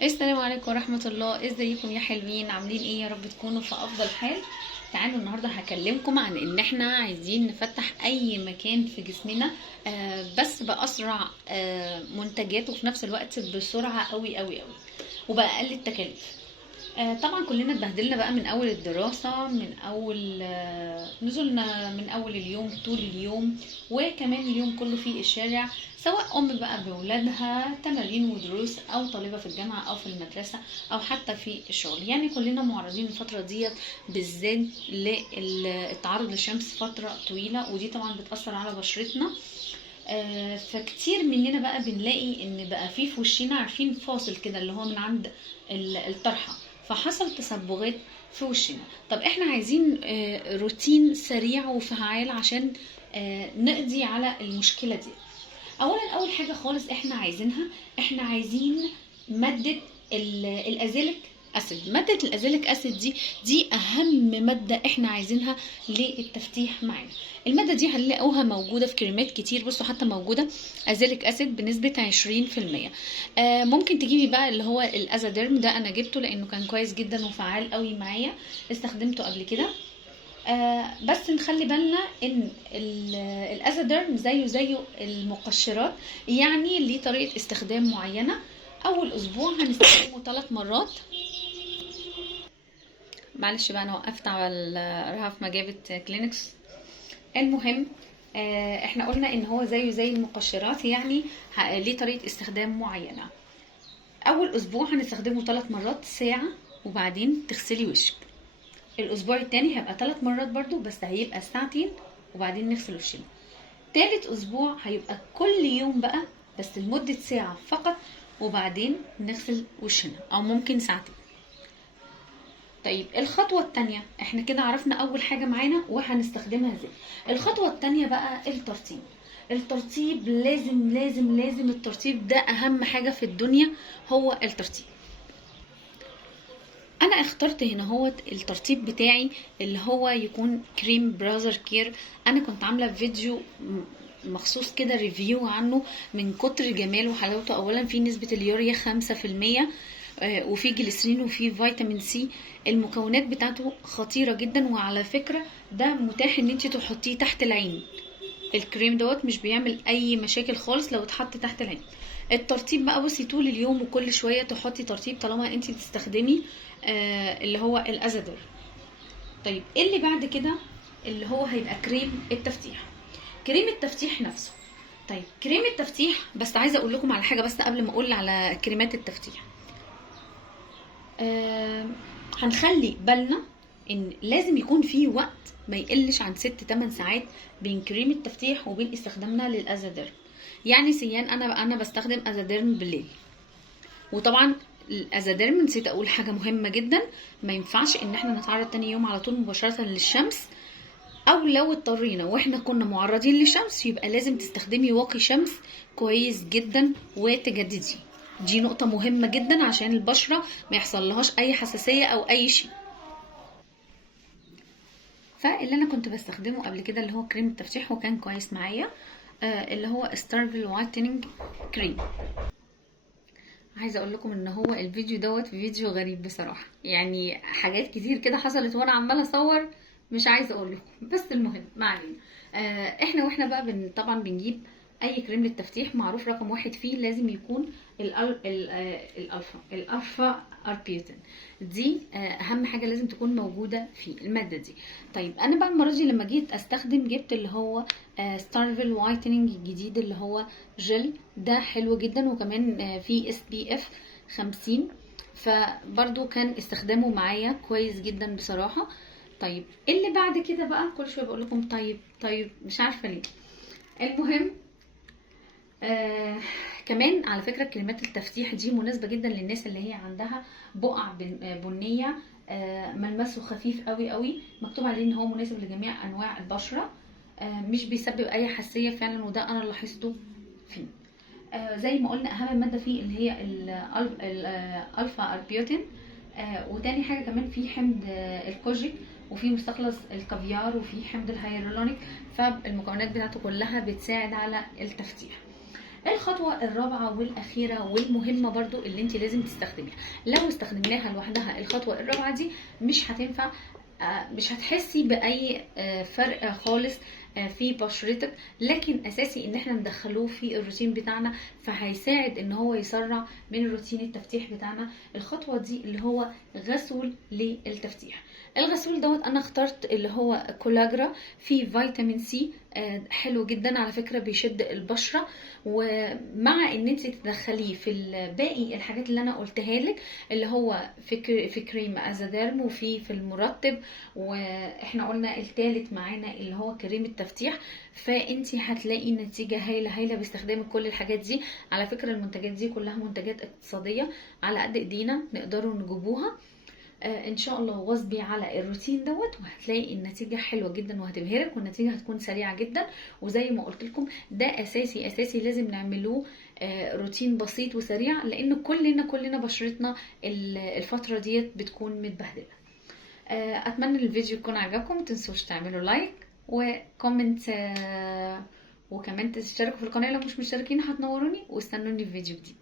السلام عليكم ورحمة الله. ازيكم يا حلوين؟ عاملين ايه؟ يا رب تكونوا في افضل حال. تعالوا النهاردة هكلمكم عن ان احنا عايزين نفتح اي مكان في جسمنا، بس باسرع منتجات، وفي نفس الوقت بسرعة قوي قوي قوي وباقل التكاليف. طبعا كلنا اتبهدلنا بقى من اول الدراسة، من اول نزلنا من اول اليوم طول اليوم، وكمان اليوم كله في الشارع، سواء ام بقى بولادها تمارين ودروس، او طالبة في الجامعة او في المدرسة، او حتى في الشغل. يعني كلنا معرضين الفترة ديت بالذات للتعرض للشمس فترة طويلة، ودي طبعا بتأثر على بشرتنا. فكتير مننا بقى بنلاقي ان بقى في وشنا، عارفين، فاصل كده اللي هو من عند الطرحة، فحصل تصبغات في وشنا. طب احنا عايزين روتين سريع وفعال عشان نقضي على المشكلة دي. اولا، اول حاجة خالص احنا عايزين مادة الازيليك اسيد. مادة الازيليك اسيد دي اهم مادة احنا عايزينها للتفتيح معانا. المادة دي هنلاقوها موجودة في كريمات كتير. بصوا، حتى موجودة ازيليك اسيد بنسبة 20%. ممكن تجيبي بقى اللي هو الازاديرم ده، انا جبته لانه كان كويس جدا وفعال قوي معايا، استخدمته قبل كده. بس نخلي بالنا ان الازاديرم زيه المقشرات، يعني ليه طريقة استخدام معينة. اول اسبوع هنستخدمه 3 مرات. معلش بقى، انا وقفت على رهف ما جابت كلينكس. المهم، احنا قلنا ان هو زي المقشرات، يعني ليه طريقة استخدام معينة. اول اسبوع هنستخدمه 3 مرات ساعة، وبعدين تغسلي وشك. الاسبوع التاني هيبقى 3 مرات برضو، بس هيبقى ساعتين، وبعدين نغسل وشنا. تالت اسبوع هيبقى كل يوم بقى، بس لمدة ساعة فقط، وبعدين نغسل وشنا، او ممكن ساعتين. طيب الخطوة التانية، احنا كده عرفنا اول حاجة معانا وهنستخدمها ازاي. الخطوة التانية بقى الترطيب. الترطيب لازم لازم لازم، الترطيب ده اهم حاجة في الدنيا، هو الترطيب. انا اخترت هنا هو الترطيب بتاعي اللي هو يكون كريم براذر كير. انا كنت عامله فيديو مخصوص كده، ريفيو عنه من كتر جماله وحلاوته. اولا في نسبه اليوريا 5%، وفي جليسرين وفي فيتامين سي. المكونات بتاعته خطيره جدا، وعلى فكره ده متاح ان انت تحطيه تحت العين. الكريم دوت مش بيعمل اي مشاكل خالص لو اتحط تحت العين. الترطيب بقى، بصي، طول اليوم وكل شويه تحطي ترطيب طالما انت بتستخدمي اللي هو الازادر. طيب ايه اللي بعد كده؟ اللي هو هيبقى كريم التفتيح. كريم التفتيح نفسه. طيب كريم التفتيح، بس عايزه اقول لكم على حاجه بس قبل ما اقول على كريمات التفتيح. آه هنخلي بالنا ان لازم يكون في وقت ما يقلش عن 6-8 ساعات بين كريم التفتيح وبين استخدامنا للازاديرم. يعني سيان انا بستخدم ازاديرم بالليل، وطبعا الازاديرم نسيت اقول حاجه مهمه جدا، ما ينفعش ان احنا نتعرض تاني يوم على طول مباشره للشمس، او لو اضطرينا واحنا كنا معرضين للشمس يبقى لازم تستخدمي واقي شمس كويس جدا وتجدديه. دي نقطة مهمة جدا عشان البشرة ما يحصل لهاش اي حساسية او اي شيء. فاللي انا كنت بستخدمه قبل كده اللي هو كريم التفتيح، وكان كويس معايا، اللي هو ستارفل وايتنينج كريم. عايزه اقول لكم ان هو الفيديو دوت فيديو غريب بصراحه، يعني حاجات كتير كده حصلت وانا عماله اصور، مش عايزه اقول لكم. بس المهم ما علينا. واحنا بقى طبعا بنجيب اي كريم للتفتيح، معروف رقم واحد فيه لازم يكون الالفا اربيوتين. دي اهم حاجه لازم تكون موجوده في الماده دي. طيب انا بقى المره دي لما جيت استخدم، جبت اللي هو ستارفل وايتنينج الجديد اللي هو جل. ده حلو جدا، وكمان في اس بي اف 50، فبرضو كان استخدامه معايا كويس جدا بصراحه. طيب اللي بعد كده بقى، كل شويه بقول لكم طيب مش عارفه ليه. المهم، كمان على فكرة كريمات التفتيح دي مناسبة جدا للناس اللي هي عندها بقع بنية، ملمسه خفيف قوي قوي، مكتوب عليه ان هو مناسب لجميع انواع البشرة، مش بيسبب اي حساسية فعلا، وده انا لاحظته فيه. زي ما قلنا اهم مادة فيه اللي هي الالفا اربيوتين. وتاني حاجة كمان في حمض الكوجيك، وفي مستخلص الكافيار، وفي حمض الهيرولونيك. فالمكونات بتاعته كلها بتساعد على التفتيح. الخطوه الرابعه والاخيره والمهمه برضو اللي انت لازم تستخدميها، لو استخدمناها لوحدها الخطوه الرابعه دي مش هتنفع، مش هتحسي باي فرق خالص في بشرتك، لكن اساسي ان احنا ندخلوه في الروتين بتاعنا، فهيساعد ان هو يسرع من روتين التفتيح بتاعنا. الخطوه دي اللي هو غسول للتفتيح. الغسول دوت انا اخترت اللي هو كولاجرا، فيه فيتامين سي حلو جدا على فكره، بيشد البشره، ومع ان انت تدخليه في باقي الحاجات اللي انا قلتها لك، اللي هو في كريم ازاديرم، وفي المرطب، واحنا قلنا الثالث معانا اللي هو كريم التفتيح، فانت هتلاقي نتيجه هايله هايله باستخدام كل الحاجات دي. على فكره المنتجات دي كلها منتجات اقتصاديه على قد ايدينا نقدروا نجيبوها ان شاء الله، واظبي على الروتين دوت وهتلاقي النتيجه حلوه جدا وهتبهرك، والنتيجه هتكون سريعه جدا. وزي ما قلت لكم ده اساسي اساسي لازم نعملوه روتين بسيط وسريع، لان كلنا بشرتنا الفتره ديت بتكون متبهدله. اتمنى الفيديو يكون عجبكم، متنسوش تعملوا لايك وكومنت، وكمان تشتركوا في القناه لو مش مشتركين، هتنوروني، واستنوني في فيديو جديد.